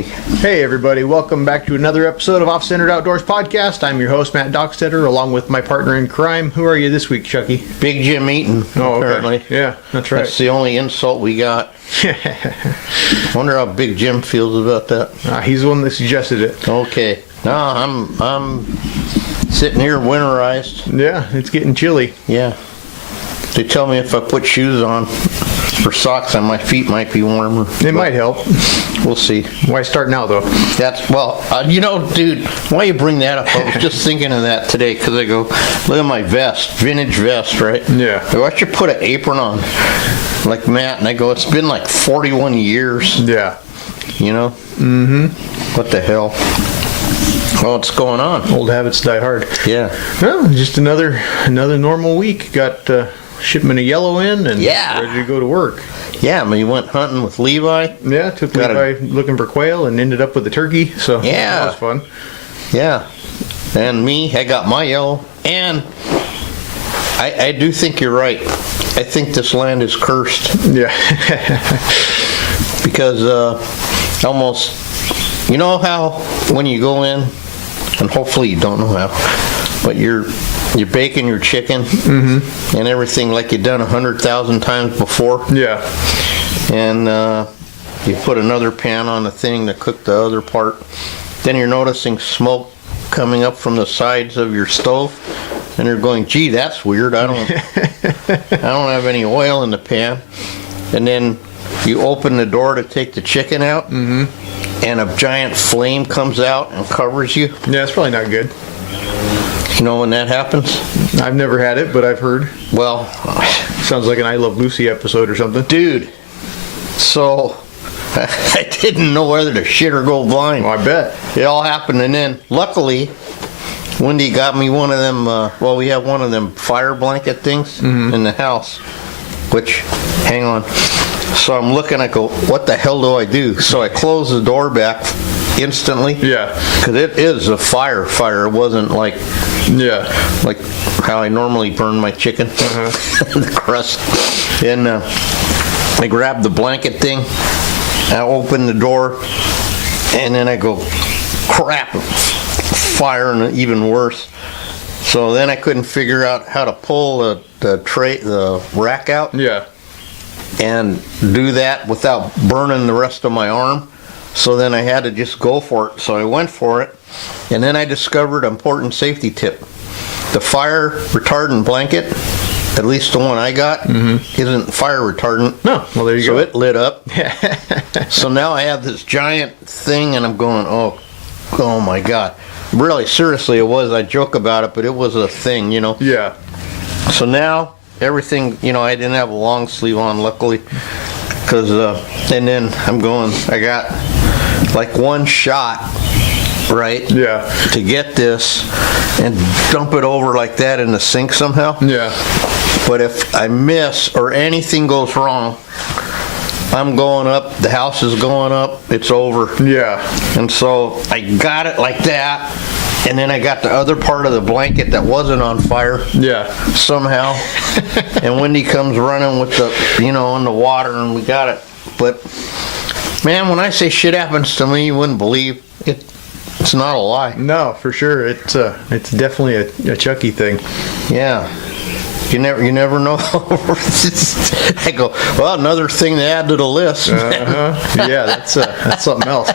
Billy. Hey everybody, welcome back to another episode of Off-Centered Outdoors Podcast. I'm your host, Matt Dockstetter, along with my partner in crime. Who are you this week, Chucky? Big Jim Eaton, apparently. Okay. Yeah, that's right. That's the only insult we got. Wonder how Big Jim feels about that. He's the one that suggested it. Okay. No, I'm sitting here winterized. Yeah, it's getting chilly. Yeah. They tell me if I put shoes on or socks on, my feet might be warmer. It might help. We'll see. Why start now, though? Dude, why you bring that up? I was just thinking of that today because I go, look at my vest, vintage vest, right? Yeah. I go, I should put an apron on, like Matt, and I go, it's been like 41 years. Yeah. You know? Mm-hmm. What the hell? Well, what's going on? Old habits die hard. Yeah. Well, just another normal week. Got shipment of yellow in and ready to go to work. Yeah, I mean, you went hunting with Levi. Yeah, took Levi looking for quail and ended up with a turkey. So that was fun. Yeah. And me, I got my yellow. And I do think you're right. I think this land is cursed. Yeah. Because almost, you know how when you go in, and hopefully you don't know how, but you're baking your chicken and everything like you've done 100,000 times before. Yeah. And you put another pan on the thing to cook the other part. Then you're noticing smoke coming up from the sides of your stove, and you're going, "Gee, that's weird. I don't have any oil in the pan." And then you open the door to take the chicken out, and a giant flame comes out and covers you. Yeah, it's probably not good. You know when that happens? I've never had it, but I've heard. Well, sounds like an I Love Lucy episode or something. Dude, so I didn't know whether to shit or go blind. Oh, I bet. It all happened, and then luckily, Wendy got me one of them, we have one of them fire blanket things in the house, which, hang on. So I'm looking, I go, what the hell do I do? So I close the door back instantly. Yeah. Because it is a fire. It wasn't like how I normally burn my chicken, the crust. And I grab the blanket thing, I open the door, and then I go, crap, fire, and even worse. So then I couldn't figure out how to pull the rack out. Yeah. And do that without burning the rest of my arm. So then I had to just go for it. So I went for it, and then I discovered an important safety tip. The fire retardant blanket, at least the one I got, isn't fire retardant. No, well there you go. So it lit up. So now I have this giant thing, and I'm going, oh my God. Really, seriously, it was. I joke about it, but it was a thing, you know. Yeah. So now everything, I didn't have a long sleeve on, luckily, because and then I got like one shot, right? Yeah. To get this and dump it over like that in the sink somehow. Yeah. But if I miss or anything goes wrong, I'm going up, the house is going up, it's over. Yeah. And so I got it like that, and then I got the other part of the blanket that wasn't on fire. Yeah. Somehow. And Wendy comes running with the, in the water, and we got it. But, man, when I say shit happens to me, you wouldn't believe it. It's not a lie. No, for sure. It's definitely a Chucky thing. Yeah. You never know. I go, well, another thing to add to the list. Yeah, that's something else.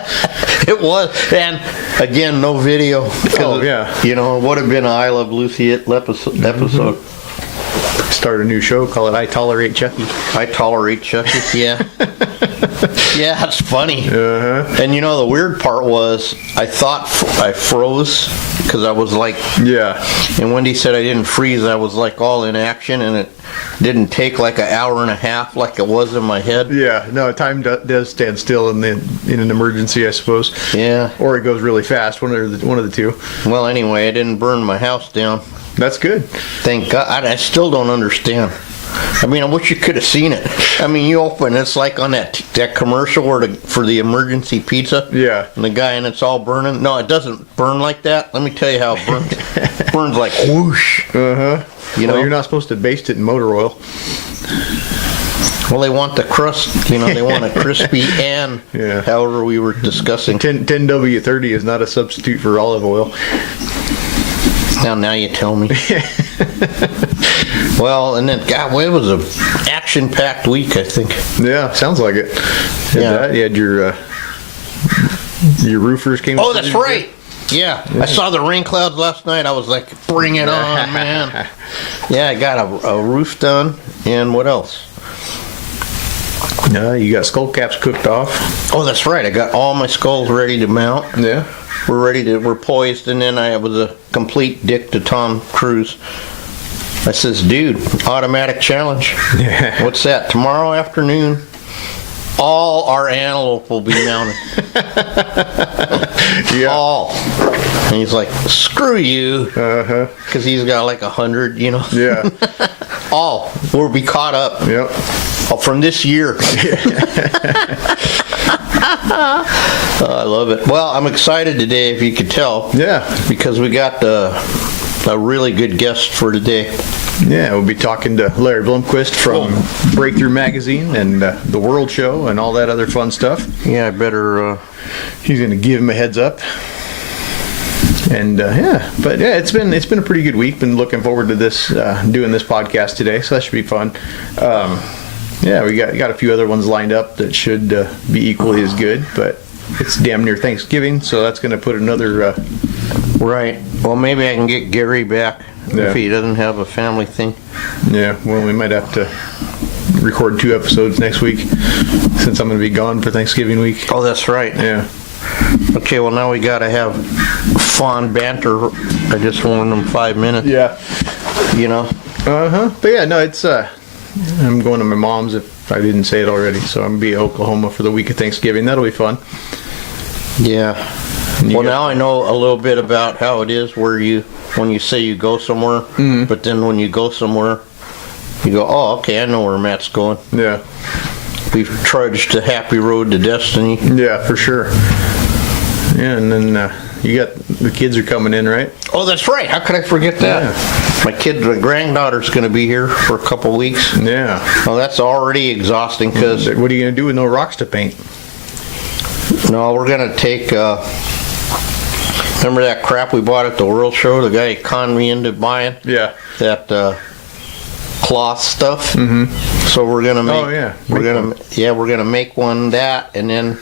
It was, and again, no video. Oh yeah. It would have been an I Love Lucy episode. Start a new show, call it I Tolerate Chucky. I Tolerate Chucky. Yeah. Yeah, that's funny. And the weird part was, I thought I froze because I was like, and Wendy said I didn't freeze. I was like all in action, and it didn't take like an hour and a half like it was in my head. Yeah, no, time does stand still in an emergency, I suppose. Yeah. Or it goes really fast, one of the two. Well, anyway, I didn't burn my house down. That's good. Thank God. I still don't understand. I mean, I wish you could have seen it. I mean, you open, it's like on that commercial for the emergency pizza. Yeah. And the guy, and it's all burning. No, it doesn't burn like that. Let me tell you how it burns. It burns like whoosh. Well, you're not supposed to baste it in motor oil. Well, they want the crust, they want it crispy and Yeah. however we were discussing. 10W30 is not a substitute for olive oil. Now you tell me. Well, and then, God, well, it was a action-packed week, I think. Yeah, sounds like it. Yeah. You had your roofers came. Oh, that's right. Yeah, I saw the rain clouds last night. I was like, bring it on, man. Yeah, I got a roof done, and what else? You got skull caps cooked off. Oh, that's right. I got all my skulls ready to mount. Yeah. We're poised, and then I was a complete dick to Tom Cruise. I says, dude, automatic challenge. Yeah. What's that? Tomorrow afternoon, all our antelope will be mounted. Yeah. All. And he's like, screw you. Uh-huh. Because he's got like 100, Yeah. All. We'll be caught up. Yep. From this year. I love it. Well, I'm excited today, if you could tell. Yeah. Because we got a really good guest for today. Yeah, we'll be talking to Larry Blomquist from Breakthrough Magazine and The World Show and all that other fun stuff. Yeah, I better... He's going to give him a heads up. And it's been a pretty good week. Been looking forward to this doing this podcast today, so that should be fun. We got a few other ones lined up that should be equally as good, but it's damn near Thanksgiving, so that's going to put another. Right. Well, maybe I can get Gary back if he doesn't have a family thing. Yeah. Well, we might have to record 2 episodes next week since I'm going to be gone for Thanksgiving week. Oh, that's right. Yeah. Okay. Well, now we got to have fun banter. I just warned them 5 minutes. Yeah. But yeah, no, it's. I'm going to my mom's if I didn't say it already, so I'm going to be in Oklahoma for the week of Thanksgiving. That'll be fun. Yeah. Well, now I know a little bit about how it is when you say you go somewhere, but then when you go somewhere, you go, oh, okay, I know where Matt's going. Yeah. We've trudged the happy road to destiny. Yeah, for sure. Yeah, and then you got the kids are coming in, right? Oh, that's right. How could I forget that? Yeah. My granddaughter's going to be here for a couple weeks. Yeah. Well, that's already exhausting because... What are you going to do with no rocks to paint? No, we're going to take... remember that crap we bought at the World Show? The guy conned me into buying? Yeah. That cloth stuff? Mm-hmm. So we're going to make... Oh, yeah. We're going to make one that, and then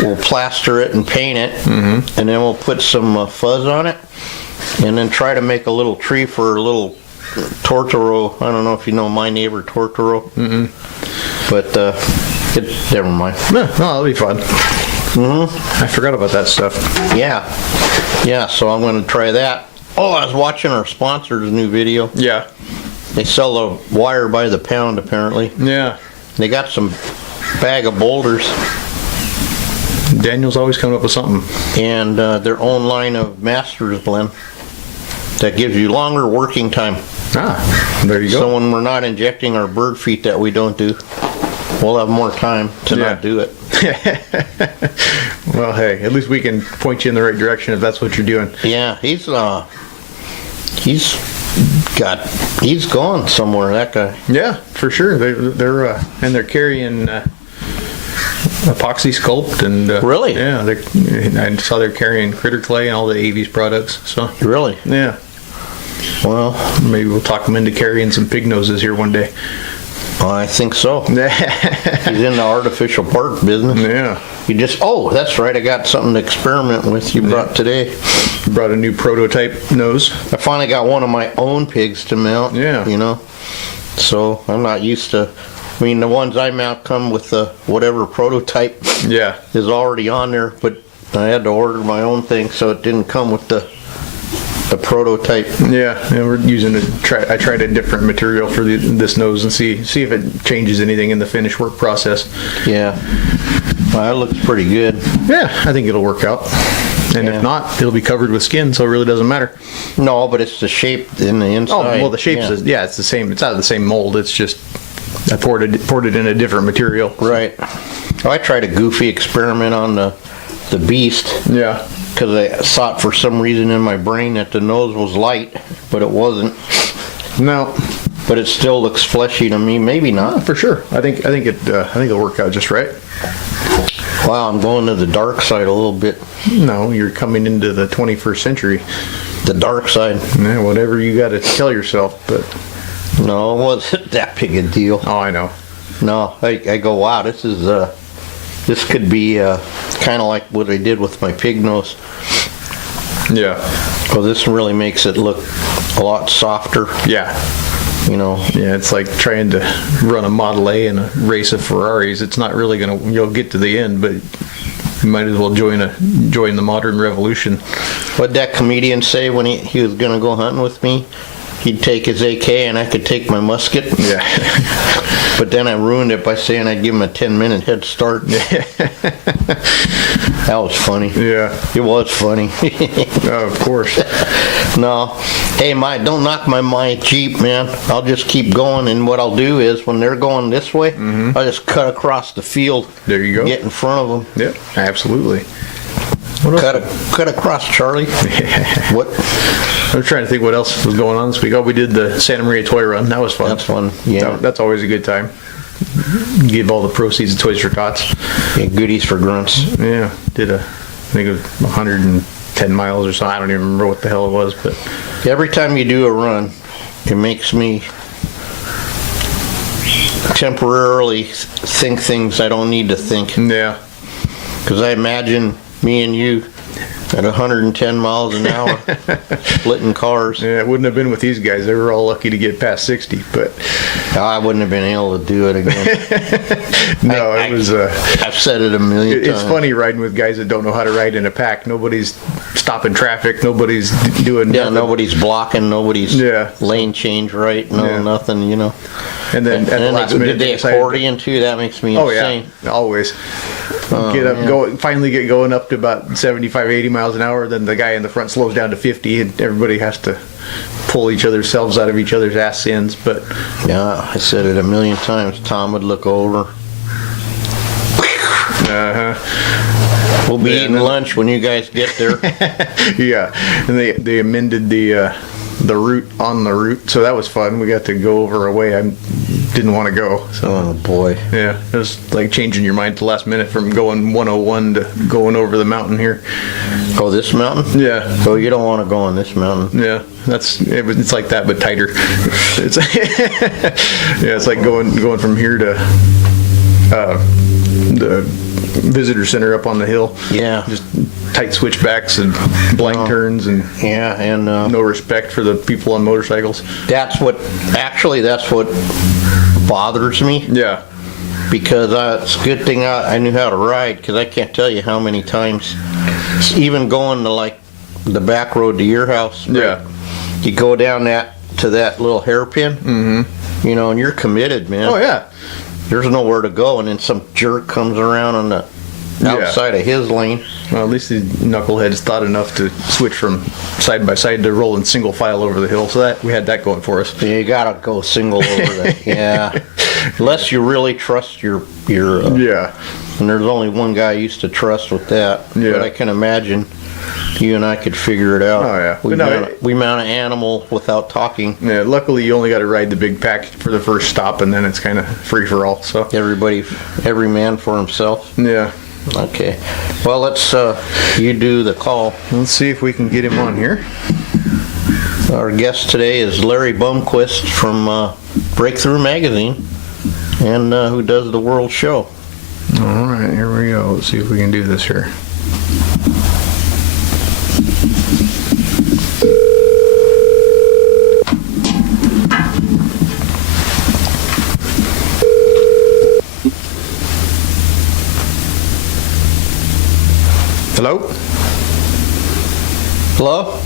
we'll plaster it and paint it, and then we'll put some fuzz on it, and then try to make a little tree for a little Tortoro. I don't know if you know my neighbor Tortoro, but never mind. No, that'll be fun. I forgot about that stuff. Yeah, so I'm going to try that. Oh, I was watching our sponsor's new video. Yeah. They sell the wire by the pound, apparently. Yeah. They got some bag of boulders. Daniel's always coming up with something. And their own line of Masters blend that gives you longer working time. Ah, there you go. So when we're not injecting our bird feet that we don't do, we'll have more time to not do it. Well, hey, at least we can point you in the right direction if that's what you're doing. Yeah, he's going somewhere, that guy. Yeah, for sure. They're carrying epoxy sculpt and Really? Yeah, I saw they're carrying critter clay and all the AV's products. So Really? yeah. Well, Maybe we'll talk them into carrying some pig noses here one day. I think so. He's in the artificial part business. Yeah. That's right. I got something to experiment with you brought today. Brought a new prototype nose. I finally got one of my own pigs to mount. Yeah. So I'm not used to. I mean, the ones I mount come with the whatever prototype Yeah. is already on there, but I had to order my own thing, so it didn't come with the prototype. Yeah, and we're using I tried a different material for this nose and see if it changes anything in the finish work process. Yeah. Well, that looks pretty good. Yeah, I think it'll work out. And Yeah. if not, it'll be covered with skin, so it really doesn't matter. No, but it's the shape in the inside. Oh, well, the shape's it's the same. It's out of the same mold. It's just I poured it in a different material. Right. Oh, I tried a goofy experiment on the beast. Yeah. Because I thought for some reason in my brain that the nose was light, but it wasn't. No. but it still looks fleshy to me. Maybe not. For sure. I think it'll work out just right. Wow, I'm going to the dark side a little bit. No, you're coming into the 21st century. The dark side. Yeah, whatever you got to tell yourself, but No, it wasn't that big a deal. oh, I know. No, I go, wow, this could be kind of like what I did with my pig nose. Yeah. Well, this really makes it look a lot softer, Yeah. you know. Yeah, it's like trying to run a Model A in a race of Ferraris. It's not really you'll get to the end, but you might as well join the modern revolution. What'd that comedian say when he was going to go hunting with me? He'd take his AK and I could take my musket. Yeah. But then I ruined it by saying I'd give him a 10-minute head start. That was funny. Yeah. It was funny. Oh, of course. No. Hey, don't knock my Jeep, man. I'll just keep going, and what I'll do is when they're going this way, I'll just cut across the field. There you go. Get in front of them. Yep, absolutely. Cut across, Charlie. What? I'm trying to think what else was going on this week. Oh, we did the Santa Maria toy run. That was fun. That's fun. Yeah. That's always a good time. Give all the proceeds to Toys for Tots. Yeah, goodies for grunts. Yeah, I think it was 110 miles or something. I don't even remember what the hell it was, but Every time you do a run, it makes me temporarily think things I don't need to think. yeah. Because I imagine me and you at 110 miles an hour splitting cars. Yeah, it wouldn't have been with these guys. They were all lucky to get past 60, but I wouldn't have been able to do it again. no, it was. I've said it a million times. It's funny riding with guys that don't know how to ride in a pack. Nobody's stopping traffic. Nobody's doing. Yeah, nothing. Nobody's blocking. Nobody's lane change right. No, nothing. You know. And then at the last minute, did they decided accordion too? That makes me insane. Yeah, always. Finally get going up to about 75, 80 miles an hour. Then the guy in the front slows down to 50, and everybody has to pull each other's selves out of each other's ass ends. But yeah, I said it a million times. Tom would look over. We'll be eating lunch when you guys get there. Yeah, and they amended the route on the route, so that was fun. We got to go over a way I didn't want to go. So. Oh boy. Yeah, it was like changing your mind at the last minute from going 101 to going over the mountain here. Oh, this mountain? Yeah. So you don't want to go on this mountain? Yeah, it's like that, but tighter. It's yeah, it's like going from here to the visitor center up on the hill. Yeah. Just tight switchbacks and blank turns and no respect for the people on motorcycles. That's what bothers me. Yeah. Because it's a good thing I knew how to ride, because I can't tell you how many times, even going to like the back road to your house. Yeah. You go down to that little hairpin, you know, and you're committed, man. Oh, yeah. There's nowhere to go, and then some jerk comes around on the outside of his lane. Well, at least the knuckleheads thought enough to switch from side by side to rolling single file over the hill, so that we had that going for us. You gotta go single over that. Yeah. Unless you really trust your yeah. And there's only one guy I used to trust with that. Yeah. But I can imagine you and I could figure it out. Oh, yeah. We mount an animal without talking. Yeah, luckily you only got to ride the big pack for the first stop, and then it's kind of free for all. So every man for himself. Yeah. Okay. Well, let's you do the call. Let's see if we can get him on here. Our guest today is Larry Blomquist from Breakthrough Magazine, and who does the World Show. All right, here we go. Let's see if we can do this here. Hello? Hello?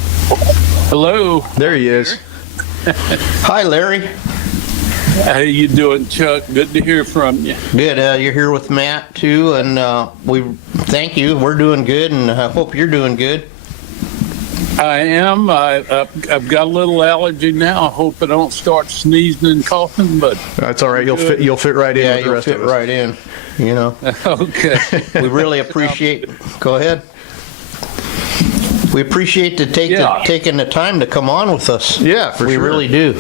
Hello. There he is. Hi, Larry. How you doing, Chuck? Good to hear from you. Good. You're here with Matt, too, and we thank you. We're doing good, and I hope you're doing good. I am. I've got a little allergy now. I hope I don't start sneezing and coughing, but That's all right. You'll fit right in Yeah, with the you'll rest fit of us. right in, you know. okay. We really appreciate. Go ahead. We appreciate taking the time to come on with us. Yeah, for we sure. really do.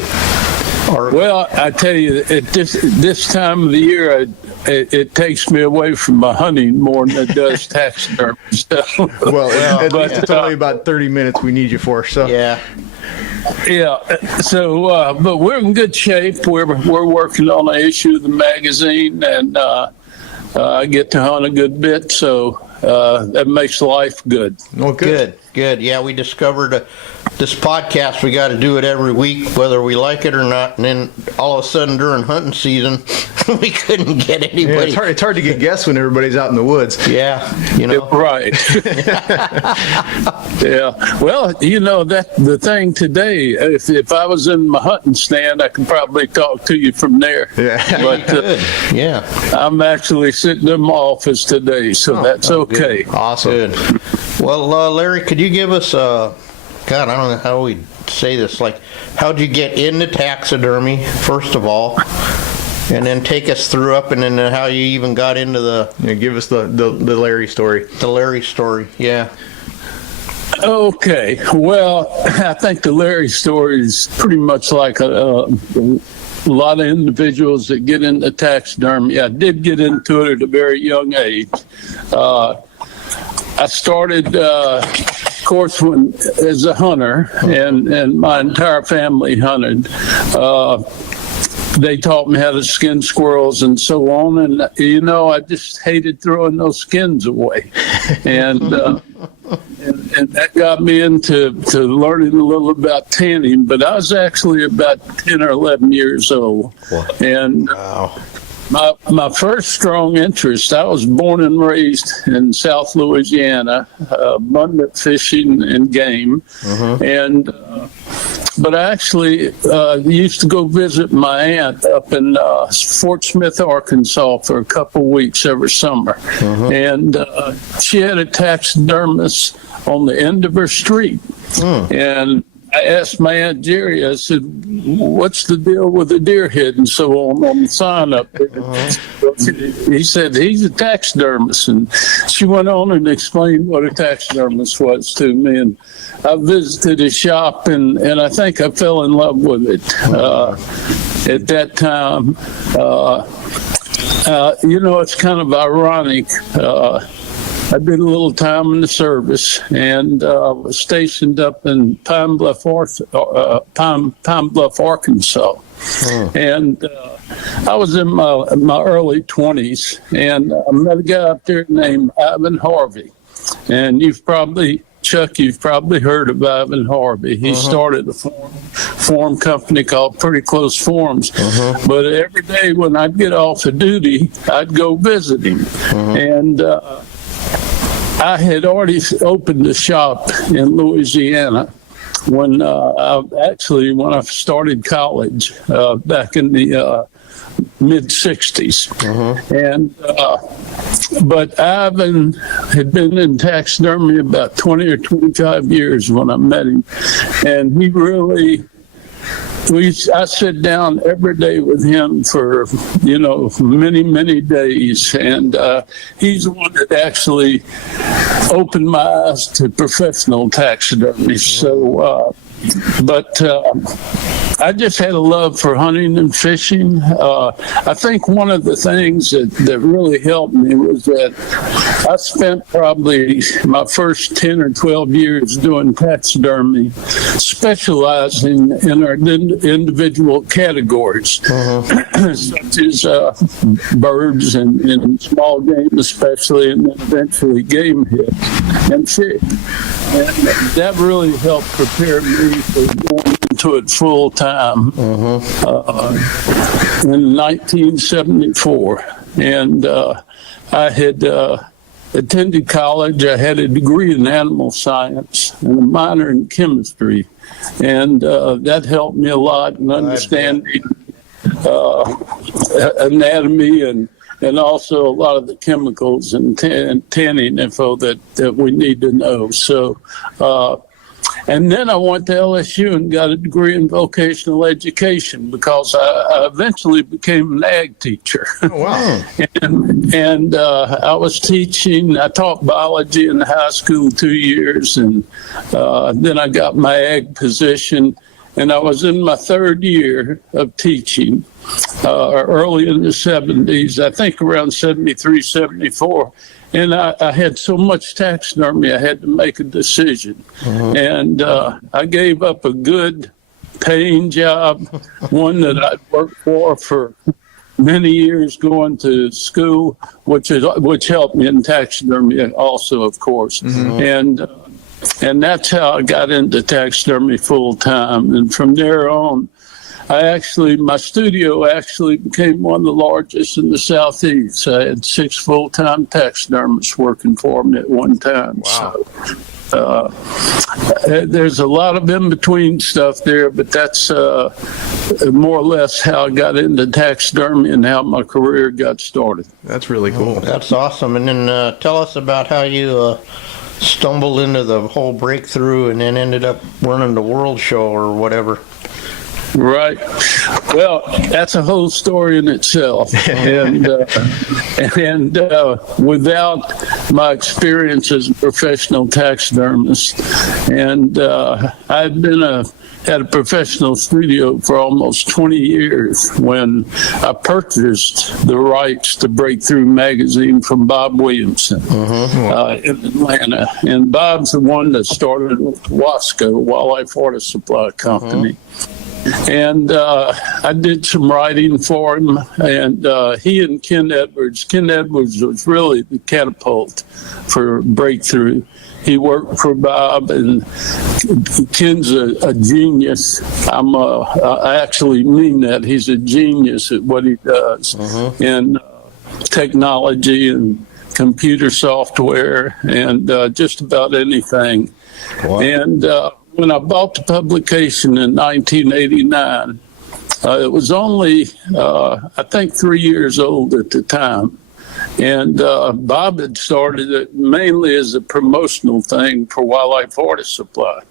Well, I tell you, at this time of the year, it takes me away from my hunting more than it does taxidermy stuff. Well, at least it's only about 30 minutes we need you for. So Yeah. Yeah. So, but we're in good shape. We're working on an issue of the magazine, and I get to hunt a good bit, so that makes life good. well, good. Good. Yeah, we discovered this podcast, we got to do it every week, whether we like it or not. And then all of a sudden during hunting season, we couldn't get Yeah, anybody. it's hard to get guests when everybody's out in the woods. Yeah, you know. Right. Yeah. Well, that the thing today, if I was in my hunting stand, I could probably talk to you from there. Yeah. But Good. Yeah. I'm actually sitting in my office today, so that's okay. Awesome. Good. Well, Larry, could you give us God, I don't know how we say this. Like, how'd you get into taxidermy, first of all, and then take us through up, and then how you even got into Give us the Larry story. the Larry story? Yeah. Okay. Well, I think the Larry story is pretty much like a lot of individuals that get into taxidermy. I did get into it at a very young age. I started, of course, as a hunter, and my entire family hunted. They taught me how to skin squirrels and so on, and I just hated throwing those skins away, and that got me into learning a little about tanning. But I was actually about 10 or 11 years old, and Wow. my first strong interest, I was born and raised in South Louisiana, abundant fishing and game. And but I actually used to go visit my aunt up in Fort Smith, Arkansas for a couple of weeks every summer. And she had a taxidermist on the end of her street. And I asked my Aunt Jerry, I said, what's the deal with the deer head and so on the sign up there? He said, he's a taxidermist. And she went on and explained what a taxidermist was to me. And I visited his shop, and I think I fell in love with it at that time. It's kind of ironic. I did a little time in the service, and was stationed up in Pine Bluff, Arkansas. And I was in my early 20s, and I met a guy up there named Ivan Harvey. And you've probably heard of Ivan Harvey. He started a form company called Pretty Close Forms. But every day when I'd get off of duty, I'd go visit him. And I had already opened a shop in Louisiana when I started college back in the mid 60s. And but Ivan had been in taxidermy about 20 or 25 years when I met him, and he really. I sit down every day with him for, many, many days. And he's the one that actually opened my eyes to professional taxidermy. So, but I just had a love for hunting and fishing. I think one of the things that really helped me was that I spent probably my first 10 or 12 years doing taxidermy, specializing in our individual categories, such as birds and small game especially, and then eventually game hits and fish. And that really helped prepare me for going into it full time in 1974. And I had attended college. I had a degree in animal science and a minor in chemistry. And that helped me a lot in understanding anatomy and also a lot of the chemicals and tanning info that we need to know. So, and then I went to LSU and got a degree in vocational education because I eventually became an ag teacher. Oh, wow. And I was teaching. I taught biology in high school 2 years, and then I got my ag position. and I was in my third year of teaching, early in the 70s, I think around 73, 74. And I had so much taxidermy, I had to make a decision. And I gave up a good paying job, one that I'd worked for many years going to school, which helped me in taxidermy also, of course. And that's how I got into taxidermy full time. And from there on, my studio actually became one of the largest in the Southeast. I had 6 full-time taxidermists working for me at one time. Wow. So there's a lot of in-between stuff there, but that's more or less how I got into taxidermy and how my career got started. That's really cool. That's awesome. And then tell us about how you stumbled into the whole breakthrough and then ended up running the World Show or whatever. Right. Well, that's a whole story in itself. And without my experience as a professional taxidermist, and I've been at a professional studio for almost 20 years when I purchased the rights to Breakthrough magazine from Bob Williamson in Atlanta. And Bob's the one that started with Wasco, Wildlife Water Supply Company. And I did some writing for him, and he and Ken Edwards was really the catapult for Breakthrough. He worked for Bob, and Ken's a genius. I actually mean that. He's a genius at what he does in technology and computer software and just about anything. Wow. And when I bought the publication in 1989, it was only, I think, 3 years old at the time. And Bob had started it mainly as a promotional thing for Wildlife Water Supply.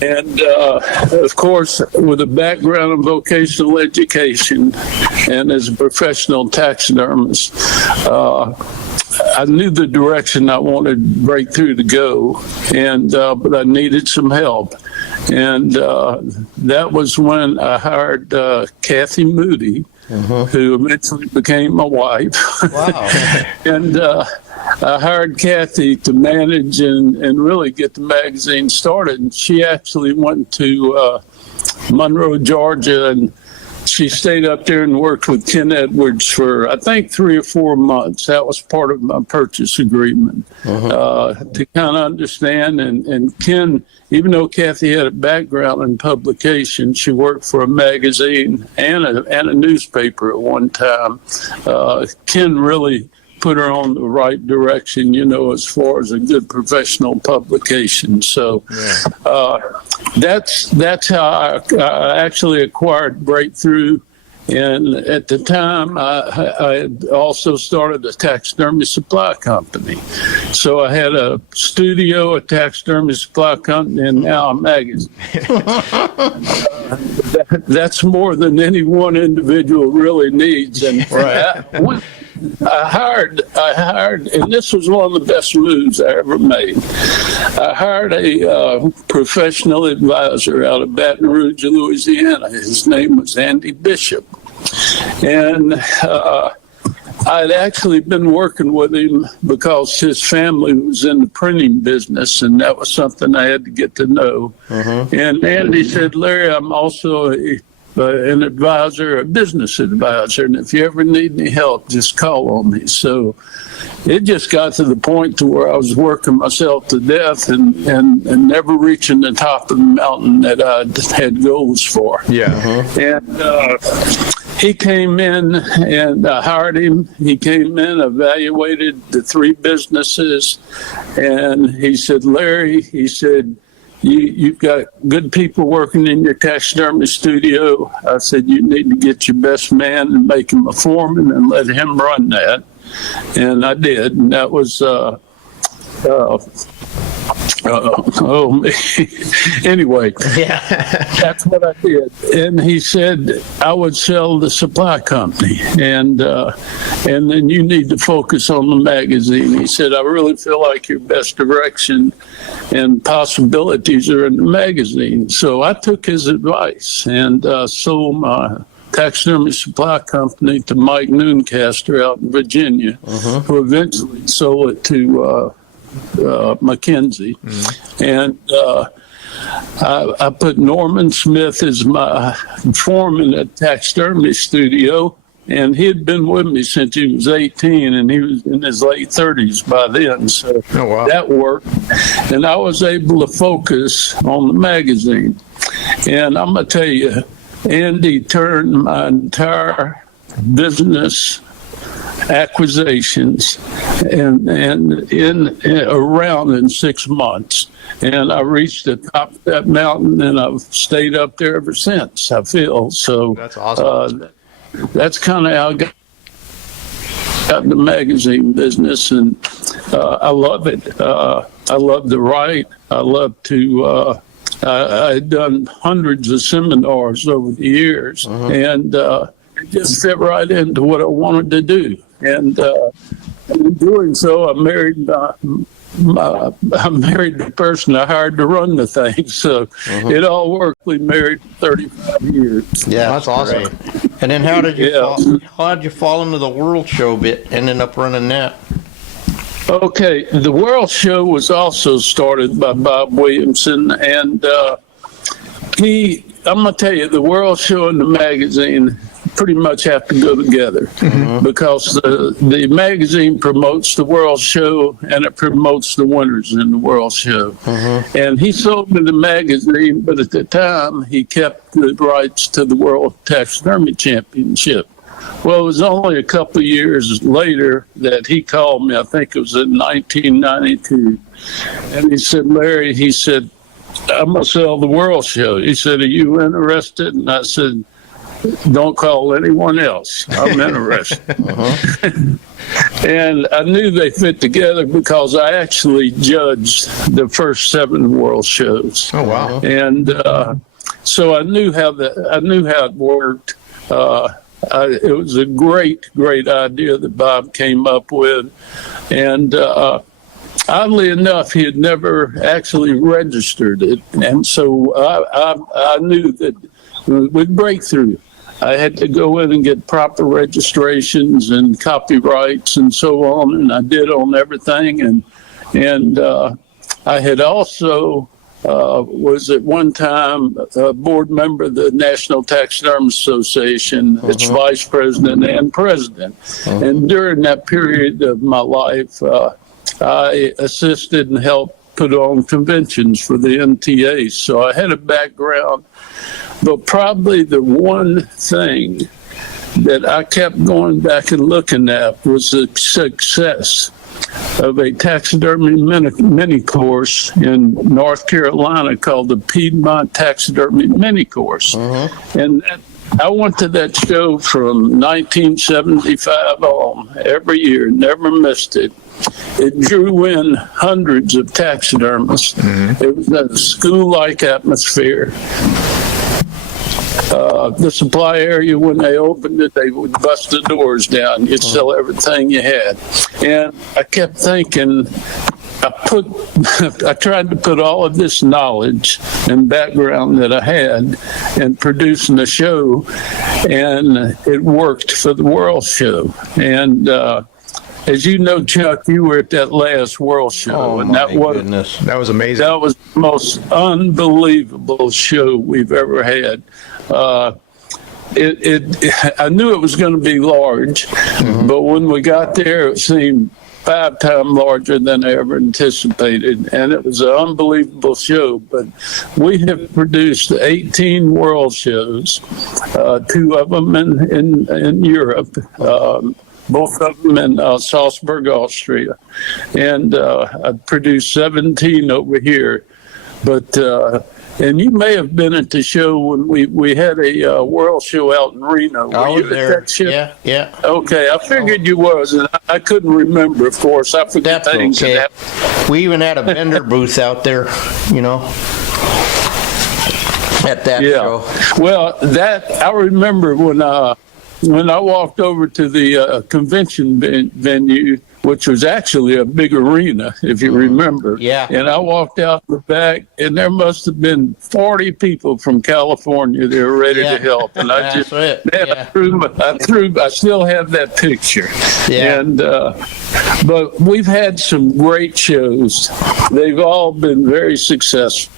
And, of course, with a background in vocational education and as a professional taxidermist, I knew the direction I wanted Breakthrough to go, and but I needed some help. And that was when I hired Kathy Moody, who eventually became my wife. Wow. And I hired Kathy to manage and really get the magazine started. And she actually went to Monroe, Georgia, and she stayed up there and worked with Ken Edwards for, I think, 3 or 4 months. That was part of my purchase agreement to kind of understand. And Ken, even though Kathy had a background in publication, she worked for a magazine and a newspaper at one time. Ken really put her on the right direction, as far as a good professional publication. So that's how I actually acquired Breakthrough. And at the time, I had also started a taxidermy supply company. So I had a studio, a taxidermy supply company, and now a magazine. That's more than any one individual really needs. And I hired, and this was one of the best moves I ever made. I hired a professional advisor out of Baton Rouge, Louisiana. His name was Andy Bishop. And I'd actually been working with him because his family was in the printing business, and that was something I had to get to know. And Andy said, Larry, I'm also an advisor, a business advisor, and if you ever need any help, just call on me. So it just got to the point to where I was working myself to death and never reaching the top of the mountain that I had goals for. And he came in, and I hired him. He came in, evaluated the 3 businesses, and he said, Larry, he said, you've got good people working in your taxidermy studio. I said, you need to get your best man and make him a foreman and let him run that. And I did. And that was, anyway, that's what I did. And he said I would sell the supply company. And and then you need to focus on the magazine. He said, I really feel like your best direction and possibilities are in the magazine. So I took his advice and sold my taxidermy supply company to Mike Nooncaster out in Virginia, who eventually sold it to McKenzie. And I put Norman Smith as my foreman at Taxidermy Studio, and he had been with me since he was 18, and he was in his late 30s by then. So that worked, and I was able to focus on the magazine. And I'm going to tell you, Andy turned my entire business acquisitions and around in 6 months. And I reached the top of that mountain, and I've stayed up there ever since, I feel. So that's awesome. That's kind of how I got in the magazine business, and I love it. I love to write. I love to I've done hundreds of seminars over the years, and it just fit right into what I wanted to do. And in doing so, I married the person I hired to run the thing. So it all worked. We married 35 years. Yeah, that's awesome. Great. And then how did you fall into the World Show bit, ending up running that? Okay, the World Show was also started by Bob Williamson, and I'm going to tell you, the World Show and the magazine pretty much have to go together because the magazine promotes the World Show and it promotes the winners in the World Show. And he sold me the magazine, but at the time he kept the rights to the World Taxidermy Championship. Well, it was only a couple of years later that he called me. I think it was in 1992. And he said, Larry, he said, I'm going to sell the World Show. He said, are you interested? And I said, don't call anyone else. I'm interested. And I knew they fit together because I actually judged the first 7 World Shows. Oh, wow. And so I knew how it worked. It was a great idea that Bob came up with. And oddly enough, he had never actually registered it. And so I knew that with Breakthrough, I had to go in and get proper registrations and copyrights and so on. And I did on everything. And I had also was at one time a board member of the National Taxidermy Association, its vice president and president. And during that period of my life, I assisted and helped put on conventions for the NTA. So I had a background, but probably the one thing that I kept going back and looking at was the success of a taxidermy mini course in North Carolina called the Piedmont Taxidermy Mini Course. And I went to that show from 1975 on every year, never missed it. It drew in hundreds of taxidermists. It was a school-like atmosphere. The supply area, when they opened it, they would bust the doors down. You'd sell everything you had. And I kept thinking, I tried to put all of this knowledge and background that I had in producing a show, and it worked for the World Show. And as you know, Chuck, you were at that last World Show, and that was amazing. That was the most unbelievable show we've ever had. I knew it was going to be large, but when we got there, it seemed 5 times larger than I ever anticipated, and it was an unbelievable show. But we have produced 18 World Shows, 2 of them in Europe. Both of them in Salzburg, Austria. And I produced 17 over here. But, and you may have been at the show when we had a World Show out in Reno. I was there. Yeah. Okay, I figured you was, and I couldn't remember, of course. I forget things. Okay. We even had a vendor booth out there, at that show. Well, I remember when when I walked over to the convention venue, which was actually a big arena, if you remember. Yeah. And I walked out the back, and there must have been 40 people from California that were ready to help. And I just, man, I still have that picture. Yeah. And, but we've had some great shows. They've all been very successful.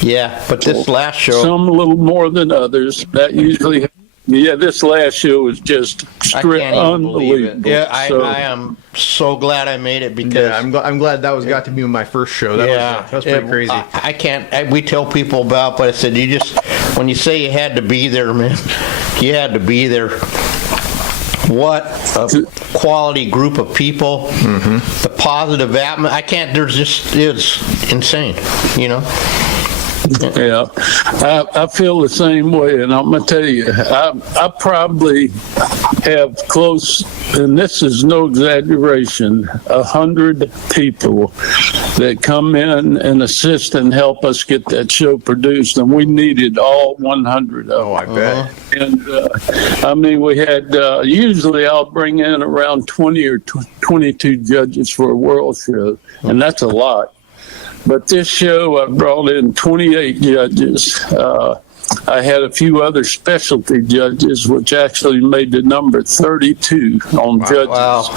Yeah, but this last show, Some a little more than others. That usually, this last show was just I can't even believe it. unbelievable. Yeah, I am so glad I made it because I'm glad that got to be my first show. That was pretty crazy. I can't. We tell people about, but I said when you say you had to be there, man, you had to be there. What a quality group of people. The positive atmosphere. I can't. It's insane. You know. Yeah, I feel the same way, and I'm gonna tell you, I probably have close, and this is no exaggeration, 100 people that come in and assist and help us get that show produced, and we needed all 100 of them. Oh, I bet. And I mean, we had usually I'll bring in around 20 or 22 judges for a world show, and that's a lot. But this show, I brought in 28 judges. I had a few other specialty judges, which actually made the number 32 on judges. Wow.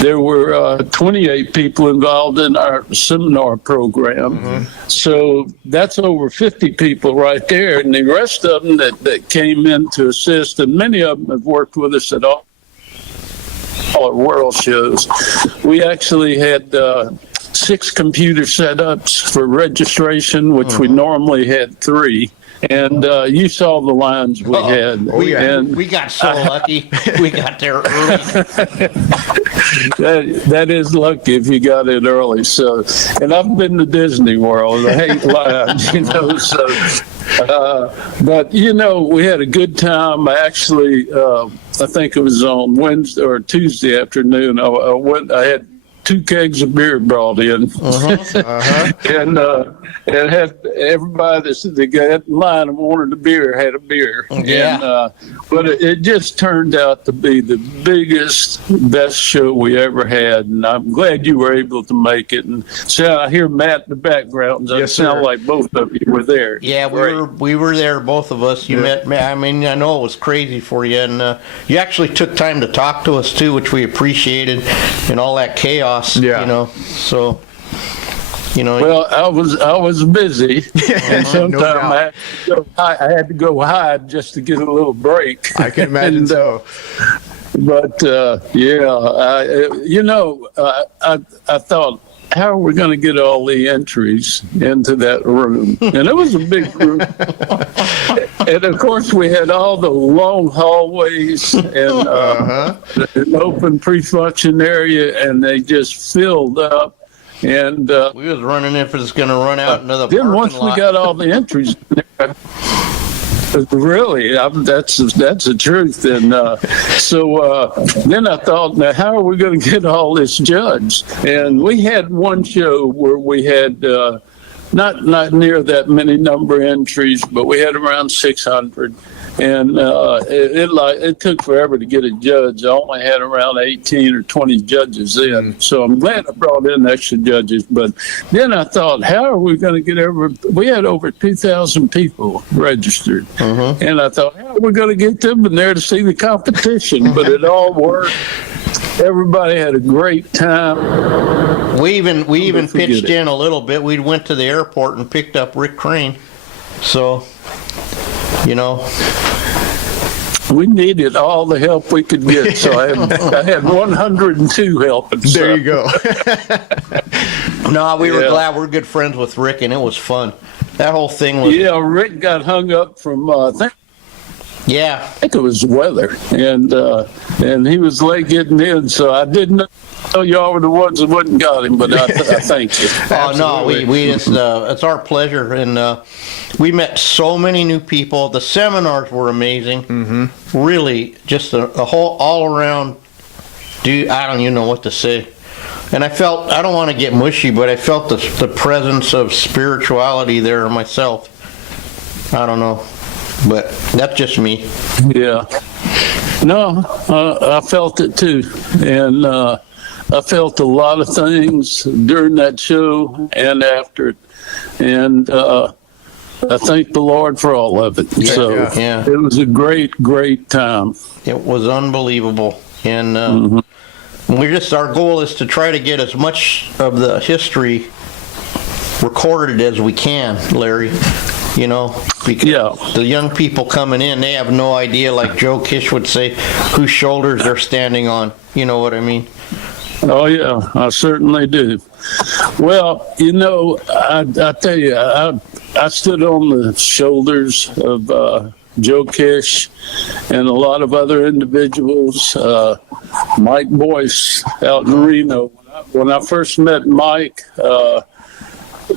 There were 28 people involved in our seminar program. So that's over 50 people right there. And the rest of them that came in to assist, and many of them have worked with us at all our world shows. We actually had 6 computer setups for registration, which we normally had 3. And you saw the lines we had. We got so lucky. We got there early. That is lucky if you got it early. So, and I've been to Disney World. I hate lines, you know. So, but you know, we had a good time. I actually, I think it was on Wednesday or Tuesday afternoon. I had 2 kegs of beer brought in, and had everybody that got in line and wanted a beer had a beer. Yeah. But it just turned out to be the biggest, best show we ever had, and I'm glad you were able to make it. And so I hear Matt in the background. It sound like both of you were there. Yeah, we were there, both of us. You met me. I mean, I know it was crazy for you, and you actually took time to talk to us too, which we appreciated, and all that chaos. Yeah. You know, so. You know, well, I was busy, and sometimes I had to go hide just to get a little break. I can imagine so. But I thought, how are we going to get all the entries into that room? And it was a big room. And of course, we had all the long hallways and an open pre-function area, and they just filled up. And we was running if it's going to run out into the then parking once lot. we got all the entries there, really, that's the truth. And so then I thought, now how are we going to get all this judged? And we had one show where we had not near that many number entries, but we had around 600. And it took forever to get a judge. I only had around 18 or 20 judges in. So I'm glad I brought in extra judges. But then I thought, how are we going to get we had over 2,000 people registered. And I thought, how are we going to get them in there to see the competition? But it all worked. Everybody had a great time. We even pitched in a little bit. We went to the airport and picked up Rick Crane. So, you know. We needed all the help we could get, so I had 102 helping. There you go. No, we were glad. We're good friends with Rick, and it was fun. That whole thing was... Yeah, Rick got hung up from, I think it was weather, and he was late getting in, so I didn't know y'all were the ones that wouldn't got him, but I thank you. Oh, no, it's our pleasure, and we met so many new people. The seminars were amazing. Really, just a whole all-around, dude, I don't even know what to say. And I don't want to get mushy, but I felt the presence of spirituality there myself. I don't know. but that's just me. Yeah. No, I felt it too. And I felt a lot of things during that show and after it. And I thank the Lord for all of it. Yeah. It was a great, great time. It was unbelievable. And our goal is to try to get as much of the history recorded as we can, Larry. You know, because the young people coming in, they have no idea, like Joe Kish would say, whose shoulders they're standing on. You know what I mean? Oh, yeah, I certainly do. Well, you know, I tell you, I stood on the shoulders of Joe Kish and a lot of other individuals. Mike Boyce out in Reno. When I first met Mike,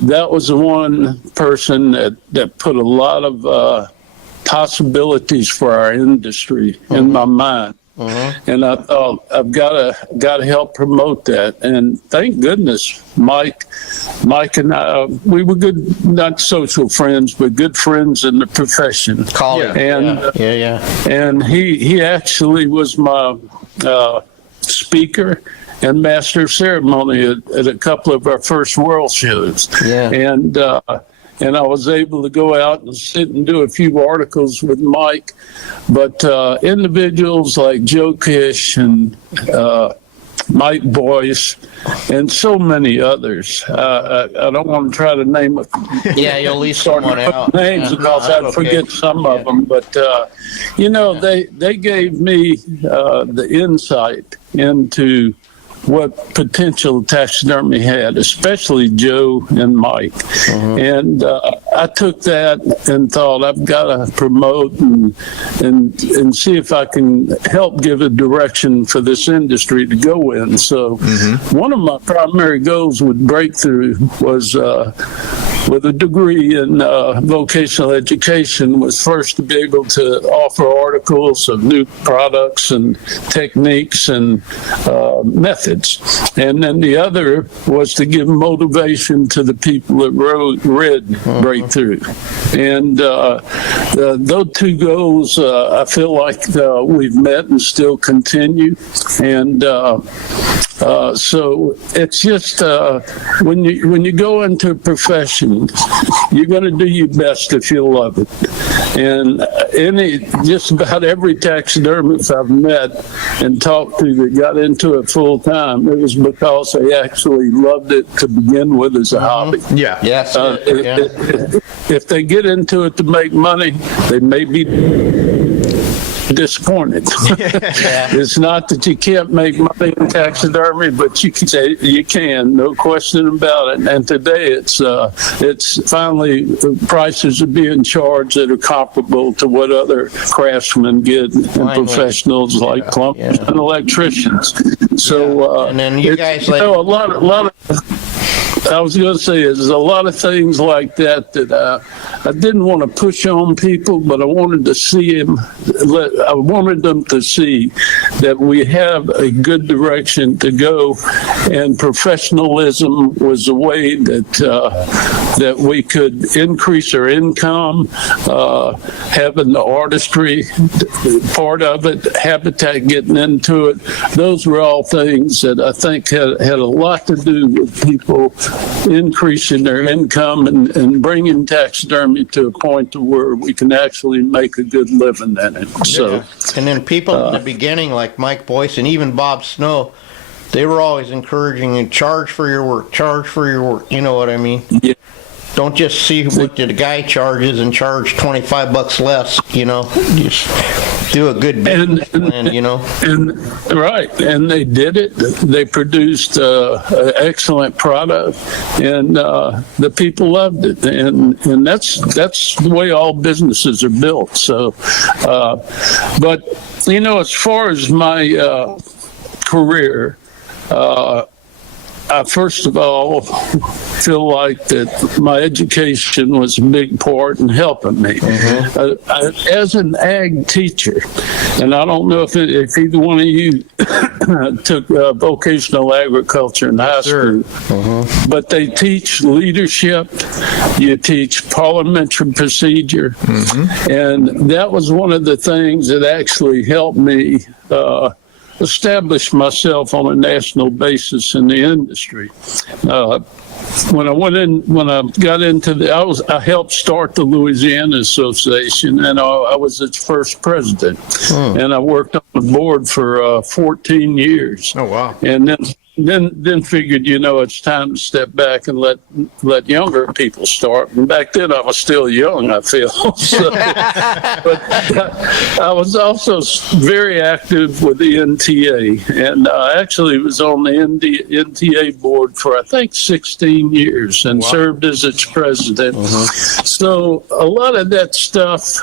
that was the one person that put a lot of possibilities for our industry in my mind. And I thought, I've got to help promote that. And thank goodness, Mike and I, we were good, not social friends, but good friends in the profession. Colleagues. And and he actually was my speaker and master of ceremony at a couple of our first world shows. And I was able to go out and sit and do a few articles with Mike. But individuals like Joe Kish and Mike Boyce and so many others. I don't want to try to name it. Yeah, you'll leave someone out. Names because I'd forget some of them. But, you know, they gave me the insight into what potential taxidermy had, especially Joe and Mike. And I took that and thought, I've got to promote and see if I can help give a direction for this industry to go in. So one of my primary goals with Breakthrough was with a degree in vocational education was first to be able to offer articles of new products and techniques and methods. And then the other was to give motivation to the people that read Breakthrough. And those two goals, I feel like we've met and still continue. And so it's just when you go into a profession, you're going to do your best if you love it. And just about every taxidermist I've met and talked to that got into it full time, it was because they actually loved it to begin with as a hobby. If they get into it to make money, they may be disappointed. It's not that you can't make money in taxidermy, but you can, no question about it. And today it's finally the prices are being charged that are comparable to what other craftsmen get and professionals like plumbers and electricians. So and then you guys a lot of I was going to say there's a lot of things like that I didn't want to push on people, but I wanted to see them. I wanted them to see that we have a good direction to go, and professionalism was a way that we could increase our income. Having the artistry part of it, Habitat getting into it, those were all things that I think had a lot to do with people increasing their income and bringing taxidermy to a point to where we can actually make a good living in it. So, and then people in the beginning, like Mike Boyce and even Bob Snow, they were always encouraging you, charge for your work. You know what I mean? Yeah. Don't just see what the guy charges and charge $25 less, you know. Just do a good business plan, you know. And they did it. They produced an excellent product, and the people loved it. And that's the way all businesses are built. So, but you know, as far as my career, I first of all feel like that my education was a big part in helping me. As an ag teacher, and I don't know if either one of you took vocational agriculture in high school. But they teach leadership, you teach parliamentary procedure, and that was one of the things that actually helped me establish myself on a national basis in the industry. When I got into I helped start the Louisiana Association, and I was its first president. And I worked on the board for 14 years. Oh, wow. And then figured, it's time to step back and let younger people start. And back then I was still young, I feel. So, but I was also very active with the NTA, and I actually was on the NTA board for, I think, 16 years and served as its president. So a lot of that stuff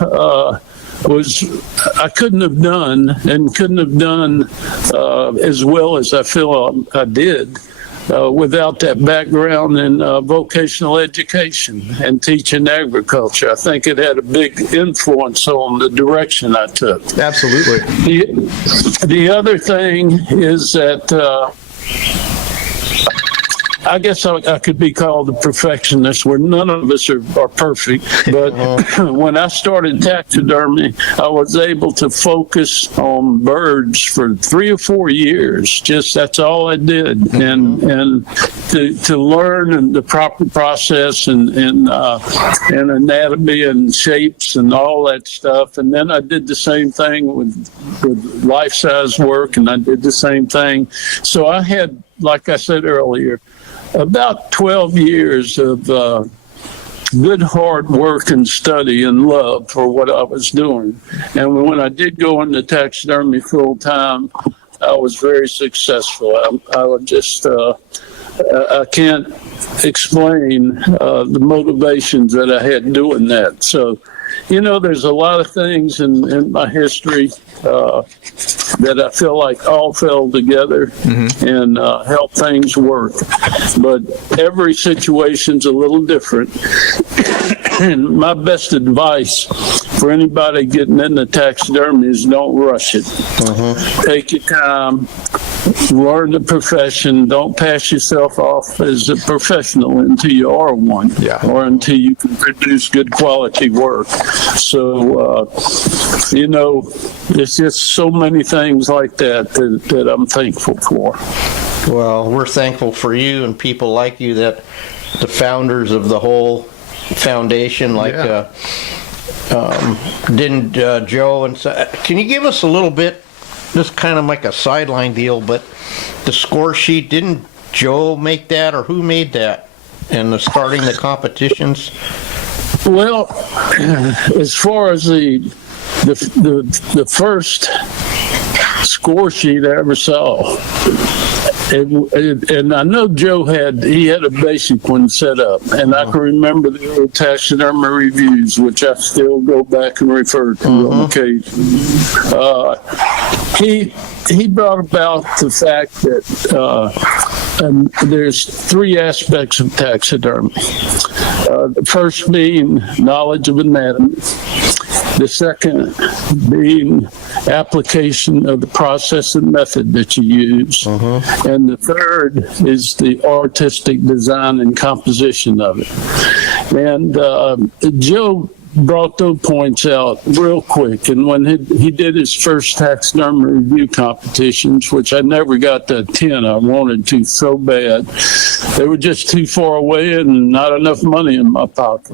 I couldn't have done as well as I feel I did without that background in vocational education and teaching agriculture. I think it had a big influence on the direction I took. Absolutely. The other thing is that I guess I could be called a perfectionist, where none of us are perfect. But when I started taxidermy, I was able to focus on birds for 3 or 4 years. That's all I did, and to learn the proper process and anatomy and shapes and all that stuff. And then I did the same thing with life-size work, and I did the same thing. So I had, like I said earlier, about 12 years of good hard work and study and love for what I was doing. And when I did go into taxidermy full time, I was very successful. I would just, I can't explain the motivations that I had doing that. So, there's a lot of things in my history that I feel like all fell together and helped things work. But every situation's a little different. And my best advice for anybody getting into taxidermy is don't rush it. Take your time. Learn the profession. Don't pass yourself off as a professional until you are one, or until you can produce good quality work. So, there's just so many things like that I'm thankful for. Well, we're thankful for you and people like you, that the founders of the whole foundation, didn't Joe and can you give us a little bit? This kind of like a sideline deal, but the score sheet, didn't Joe make that, or who made that? And starting the competitions? Well, as far as the first score sheet I ever saw, and I know Joe had a basic one set up, and I can remember the old taxidermy reviews, which I still go back and refer to on occasion. He brought about the fact that there's 3 aspects of taxidermy. The first being knowledge of anatomy. The second being application of the process and method that you use. And the third is the artistic design and composition of it. And Joe brought those points out real quick. And when he did his first taxidermy review competitions, which I never got to attend, I wanted to so bad. They were just too far away and not enough money in my pocket.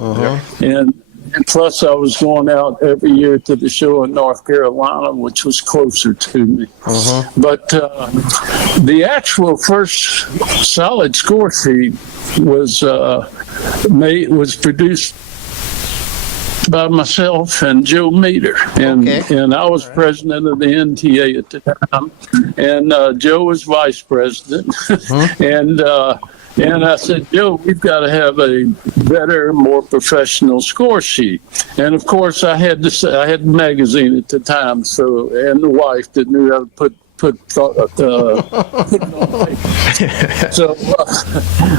And plus, I was going out every year to the show in North Carolina, which was closer to me. But the actual first solid score sheet was produced by myself and Joe Meter, and I was president of the NTA at the time, and Joe was vice president, and I said, Joe, we've got to have a better, more professional score sheet. And of course, I had the magazine at the time, and the wife that knew how to put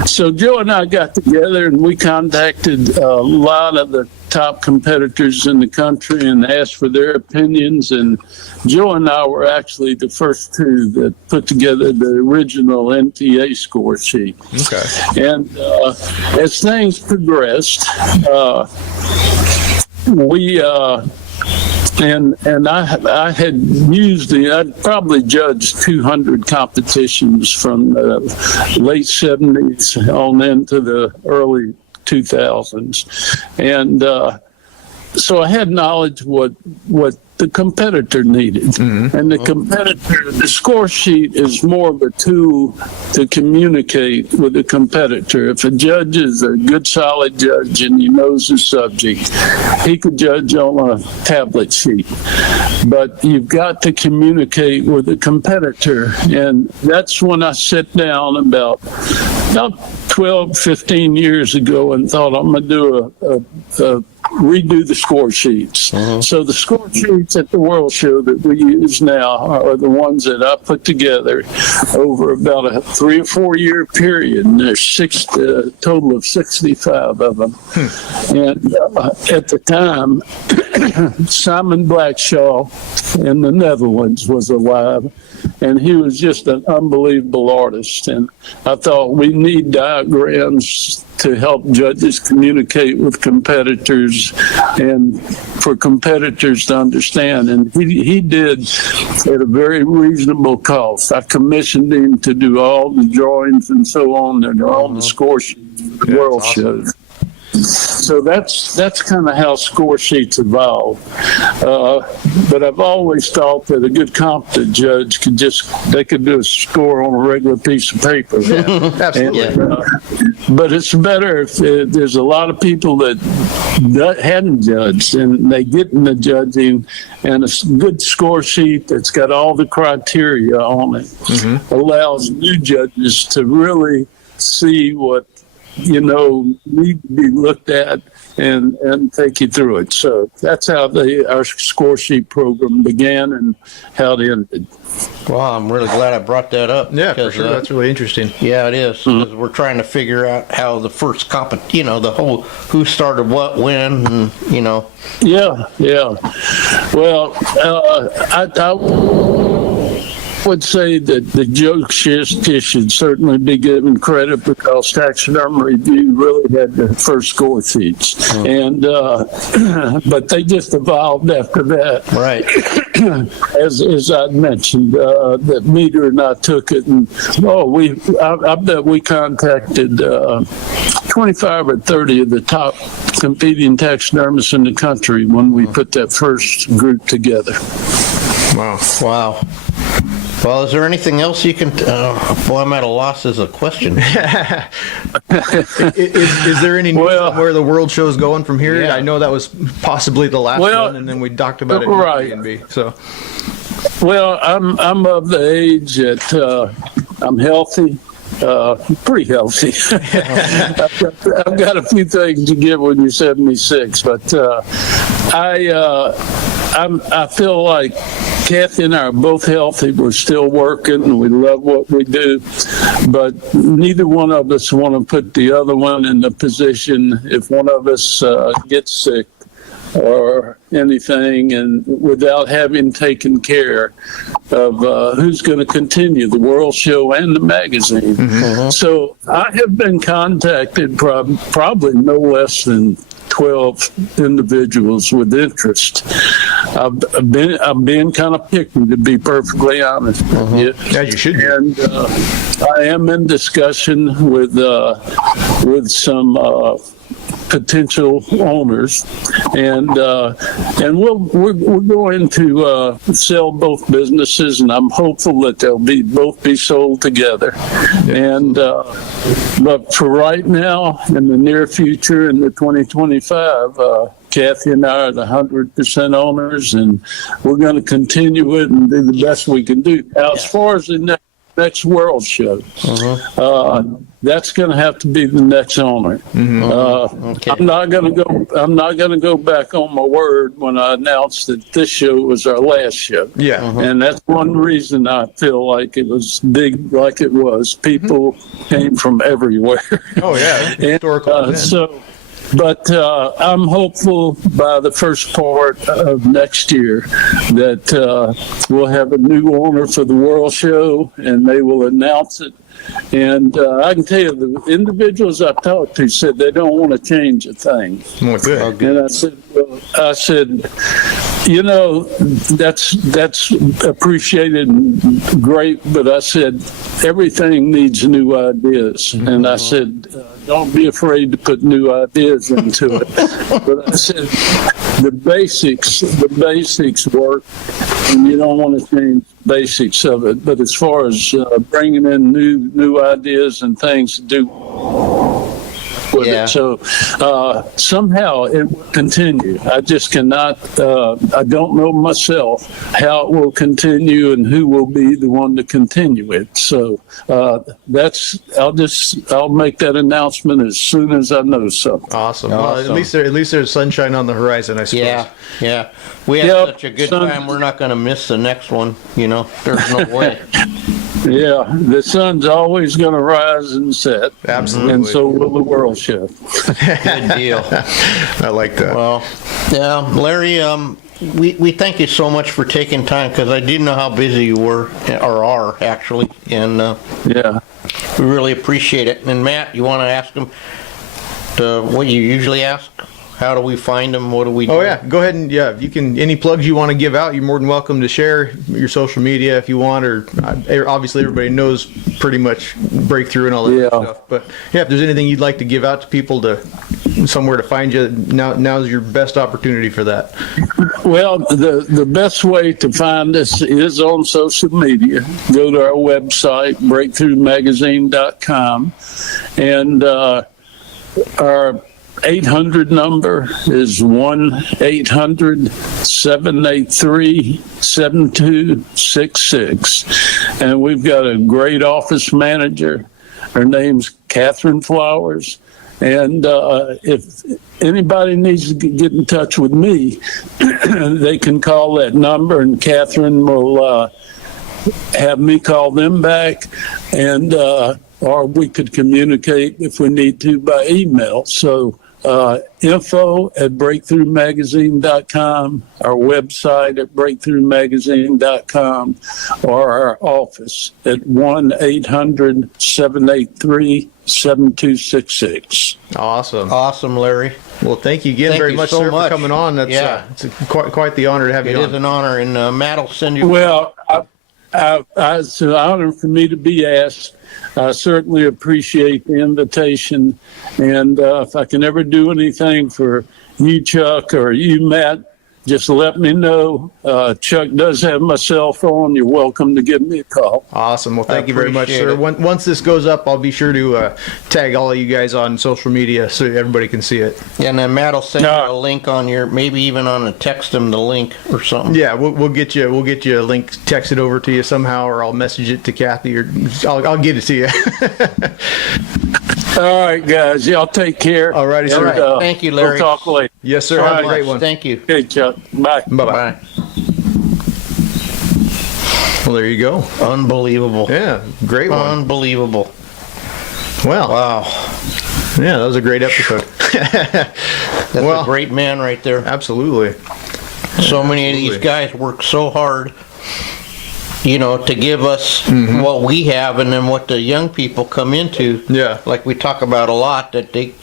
So Joe and I got together and we contacted a lot of the top competitors in the country and asked for their opinions. And Joe and I were actually the first two that put together the original NTA score sheet. Okay. And as things progressed, we and I had I'd probably judged 200 competitions from the late 70s on into the early 2000s, and so I had knowledge what the competitor needed. Mm-hmm. And the score sheet is more of a tool to communicate with the competitor. If a judge is a good, solid judge and he knows the subject, he could judge on a tablet sheet. But you've got to communicate with the competitor. And that's when I sat down about 12, 15 years ago and thought, I'm going to do redo the score sheets. Uh-huh. So the score sheets at the World Show that we use now are the ones that I put together over about a 3 or 4 year period, and there's a total of 65 of them. And at the time, Simon Blackshaw in the Netherlands was alive, and he was just an unbelievable artist. And I thought we need diagrams to help judges communicate with competitors and for competitors to understand. And he did at a very reasonable cost. I commissioned him to do all the drawings and so on that are on the score sheet of the World Shows. So that's kind of how score sheets evolve. But I've always thought that a good competent judge could do a score on a regular piece of paper. Yeah, absolutely. But it's better if there's a lot of people that hadn't judged and they get in the judging, and a good score sheet that's got all the criteria on it allows new judges to really see what need to be looked at and take you through it. So that's how our score sheet program began and how it ended. Well, I'm really glad I brought that up. Yeah, for sure. That's really interesting. Yeah, it is. Because we're trying to figure out how the first the whole who started what, when, and, Yeah. Well, I would say that the joke should certainly be given credit because Taxidermy Review really had the first score sheets, and but they just evolved after that. Right. As I mentioned, that Meter and I took it, and I bet we contacted 25 or 30 of the top competing taxidermists in the country when we put that first group together. Wow. Well, is there anything else you can... I'm at a loss as a question. Is there any news on where the World Show is going from here? Yeah. I know that was possibly the last one, and then we talked about it in Airbnb. So. Well, I'm of the age that I'm healthy. Pretty healthy. I've got a few things to give when you're 76, but I feel like Kathy and I are both healthy. We're still working, and we love what we do, but neither one of us want to put the other one in the position if one of us gets sick or anything, and without having taken care of who's going to continue the World Show and the magazine. Mm-hmm. So I have been contacted probably no less than 12 individuals with interest. I'm being kind of picky, to be perfectly honest with you. Yeah, you should be. And I am in discussion with some potential owners, and we're going to sell both businesses, and I'm hopeful that they'll both be sold together. And but for right now, in the near future, in the 2025, Kathy and I are the 100% owners, and we're going to continue it and do the best we can do. Now, as far as the next World Show, that's going to have to be the next owner. Okay. I'm not going to go back on my word when I announced that this show was our last show. Yeah, and that's one reason I feel like it was big, like it was. People came from everywhere. Oh yeah, and, But I'm hopeful by the first part of next year that we'll have a new owner for the World Show, and they will announce it. And I can tell you, the individuals I talked to said they don't want to change a thing. Well, good. And I said, you know, that's appreciated and great, but I said everything needs new ideas. And I said, don't be afraid to put new ideas into it. But I said the basics work, and you don't want to change basics of it. But as far as bringing in new ideas and things to do with it, so somehow it will continue. I just cannot. I don't know myself how it will continue and who will be the one to continue it. So I'll make that announcement as soon as I know something. Awesome. Well, at least there's sunshine on the horizon, I suppose. Yeah. We had such a good time. We're not going to miss the next one. You know, there's no way. Yeah, the sun's always going to rise and set. Absolutely. And so will the World Show. Good deal. I like that. Well, yeah, Larry, we thank you so much for taking time, because I didn't know how busy you were, or are, actually. And Yeah. we really appreciate it. And Matt, you want to ask him what you usually ask? How do we find them? What do we do? Oh yeah, go ahead and you can, any plugs you want to give out, you're more than welcome to share your social media if you want, or obviously everybody knows pretty much Breakthrough and all that stuff. But yeah, if there's anything you'd like to give out to people, to somewhere to find you, now's your best opportunity for that. Well, the best way to find us is on social media. Go to our website, breakthroughmagazine.com, and our 800 number is 1-800-783-7266. And we've got a great office manager. Her name's Catherine Flowers. And if anybody needs to get in touch with me, they can call that number, and Catherine will have me call them back, and or we could communicate if we need to by email. So info@breakthroughmagazine.com, our website at breakthroughmagazine.com, or our office at 1-800-783-7266. Awesome, Larry. Well, thank you again very much, sir, for coming on. That's it's quite the honor to have you on. It is an honor, and Matt will send you. Well, it's an honor for me to be asked. I certainly appreciate the invitation, and if I can ever do anything for you, Chuck, or you, Matt, just let me know. Chuck does have my cell phone. You're welcome to give me a call. Awesome. Well, thank you very much, sir. Once this goes up, I'll be sure to tag all of you guys on social media so everybody can see it. Yeah, and then Matt will send you a link on your, maybe even on a text him the link or something. Yeah, we'll get you a link texted over to you somehow, or I'll message it to Kathy, or I'll get it to you. All right, guys. Y'all take care. All righty, sir. Right. Thank you, Larry. We'll talk later. Yes, sir. Have a great one. Thank you. Okay, Chuck. Bye. Bye-bye. Well, there you go. Unbelievable. Yeah, great one. Unbelievable. Well, wow. Yeah, that was a great episode. That's a great man right there. Absolutely. So many of these guys work so hard, you know, to give us what we have, and then what the young people come into. Yeah. Like we talk about a lot, that they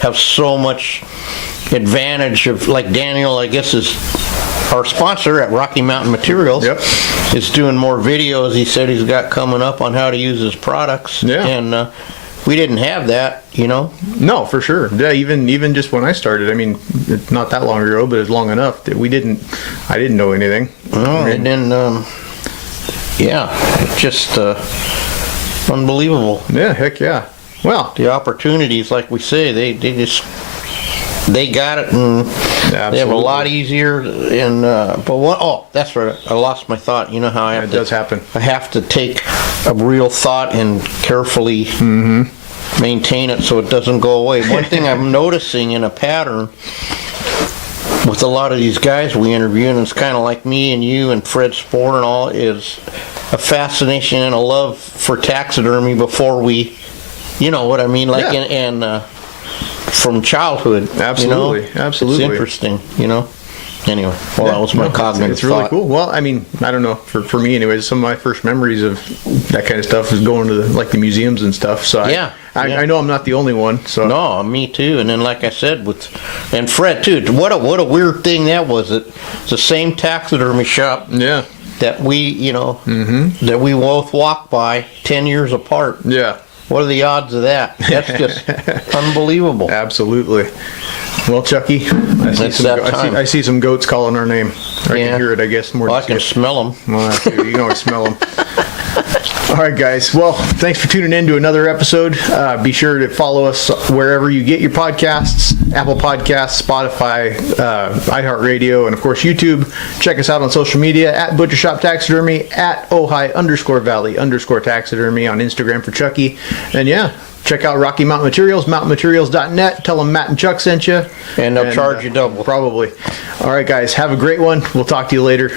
have so much advantage of, like Daniel, I guess, is our sponsor at Rocky Mountain Materials. Yep. Is doing more videos, he said, he's got coming up on how to use his products. Yeah. And we didn't have that, you know. No, for sure. Yeah, even just when I started, I mean, it's not that long ago, but it's long enough that I didn't know anything. Oh, and then, just unbelievable. Yeah, heck yeah. Well, the opportunities, like we say, they got it, and they have a lot easier. And that's right, I lost my thought. You know how it does happen. I have to take a real thought and carefully maintain it so it doesn't go away. One thing I'm noticing in a pattern with a lot of these guys we interview, and it's kind of like me and you and Fred Spohr and all, is a fascination and a love for taxidermy before we, you know what I mean, like, and from childhood. Absolutely, you know? absolutely. It's interesting, you know. Anyway, well, that was my cognitive It's really thought. cool. Well, I mean, I don't know. For me, anyways, some of my first memories of that kind of stuff is going to the museums and stuff. So I know I'm not the only one. So No, me too. And then, like I said, and Fred too. What a weird thing that was. It's the same taxidermy shop. Yeah. That we, that we both walked by 10 years apart. Yeah. What are the odds of that? That's just unbelievable. Absolutely. Well, Chucky, I see some goats calling our name. I can hear it, I guess. More. Well, I can smell them. Well, you can always smell them. All right, guys. Well, thanks for tuning in to another episode. Be sure to follow us wherever you get your podcasts, Apple Podcasts, Spotify, iHeart Radio, and, of course, YouTube. Check us out on social media, at Butcher Shop Taxidermy, at Ojai_Valley_Taxidermy on Instagram for Chucky. And, check out Rocky Mountain Materials, mountainmaterials.net. Tell them Matt and Chuck sent you. And they'll charge you double. Probably. All right, guys. Have a great one. We'll talk to you later.